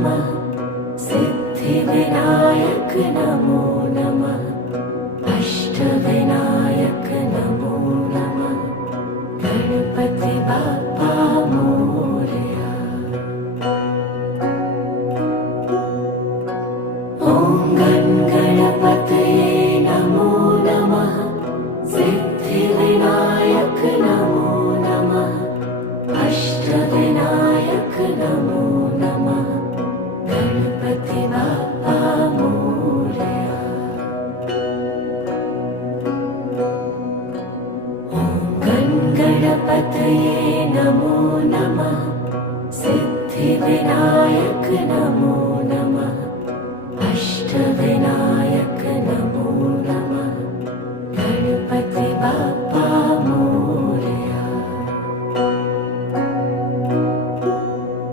नमः सिद्धिविनायक नमो नमः अष्टविनायक नमो नमः गणपति बाप्पा मोरया। ॐ गणपतये नमो नमः सिद्धिविनायक नमो नमः अष्टविनायक नमो नमः गणपति बाप्पा मोरया। ॐ गणपतये नमो नमः सिद्धिविनायक नमो नमः अष्टविनायक